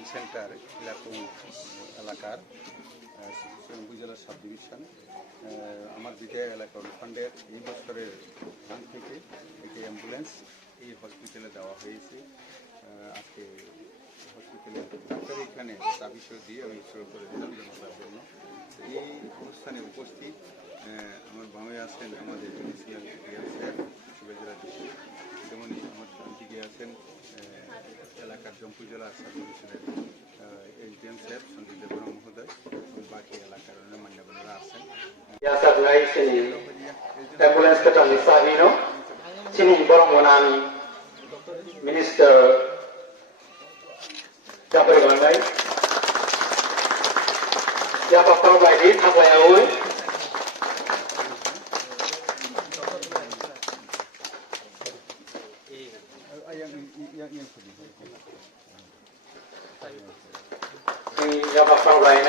Health centre এরকম এলাকার উপজেলা সাব ডিভিশন আমার বিধায়ক এলাকা ফান্ডের এই বছরের ধান থেকে একটি অ্যাম্বুলেন্স এই হসপিটালে দেওয়া হয়েছে। আজকে হসপিটালের ডাক্তার এখানে তা বিষয় দিয়ে আমি শুরু করে দিলাম জনতার জন্য। এই অনুষ্ঠানে উপস্থিত আমার বামে আছেন আমাদের জুডিশিয়াল স্যার জেলা ডিস্ট্রিক্ট, তেমনি আমার ডান দিকে আছেন এলাকার জম্পু জেলার সাব ডিভিশনের এসডিএম স্যার সন্দীপ দেববর্মা মহোদয় এবং বাকি এলাকার অন্য মান্যগণ্যরা আছেন। Ambulance ka tali Sabino, sini borong monami Minister Dapur Bandai, ya Pak Tahu lagi apa yang ui? Ya Pak Tahu lagi